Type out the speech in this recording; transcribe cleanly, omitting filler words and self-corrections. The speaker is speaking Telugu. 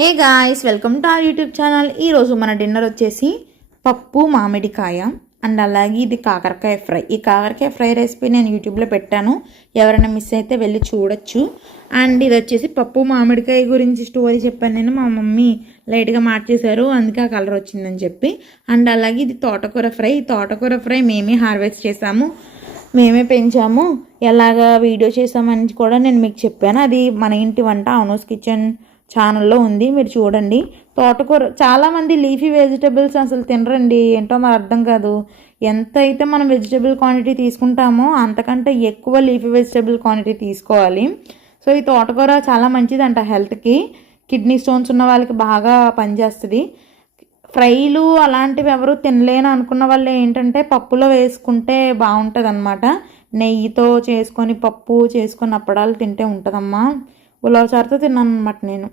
Hey guys, welcome to our YouTube channel. ఈరోజు మన డిన్నర్ వచ్చేసి పప్పు మామిడికాయ అండ్ అలాగే ఇది కాకరకాయ ఫ్రై. ఈ కాకరకాయ ఫ్రై రెసిపీ నేను యూట్యూబ్లో పెట్టాను, ఎవరైనా మిస్ అయితే వెళ్ళి చూడొచ్చు. అండ్ ఇది వచ్చేసి పప్పు మామిడికాయ గురించి స్టోరీ చెప్పాను నేను. మా మమ్మీ లైట్గా మార్చేశారు, అందుకే ఆ కలర్ వచ్చిందని చెప్పి. అండ్ అలాగే ఇది తోటకూర ఫ్రై. ఈ తోటకూర ఫ్రై మేమే హార్వెస్ట్ చేసాము, మేమే పెంచాము. ఎలాగా వీడియో చేసామని కూడా నేను మీకు చెప్పాను. అది మన ఇంటి వంట అనూస్ కిచెన్ ఛానల్లో ఉంది, మీరు చూడండి. తోటకూర చాలామంది లీఫీ వెజిటబుల్స్ అసలు తినరండి, ఏంటో మరి అర్థం కాదు. ఎంత అయితే మనం వెజిటబుల్ క్వాంటిటీ తీసుకుంటామో అంతకంటే ఎక్కువ లీఫీ వెజిటబుల్ క్వాంటిటీ తీసుకోవాలి. సో ఈ తోటకూర చాలా మంచిదంట హెల్త్కి. కిడ్నీ స్టోన్స్ ఉన్న వాళ్ళకి బాగా పనిచేస్తుంది. ఫ్రైలు అలాంటివి ఎవరు తినలేను అనుకున్న వాళ్ళు ఏంటంటే పప్పులో వేసుకుంటే బాగుంటుంది అనమాట. నెయ్యితో చేసుకొని పప్పు చేసుకొని అప్పడాలు తింటే ఉంటుందమ్మా. ఉలవచారుతో తిన్నాను అనమాట నేను.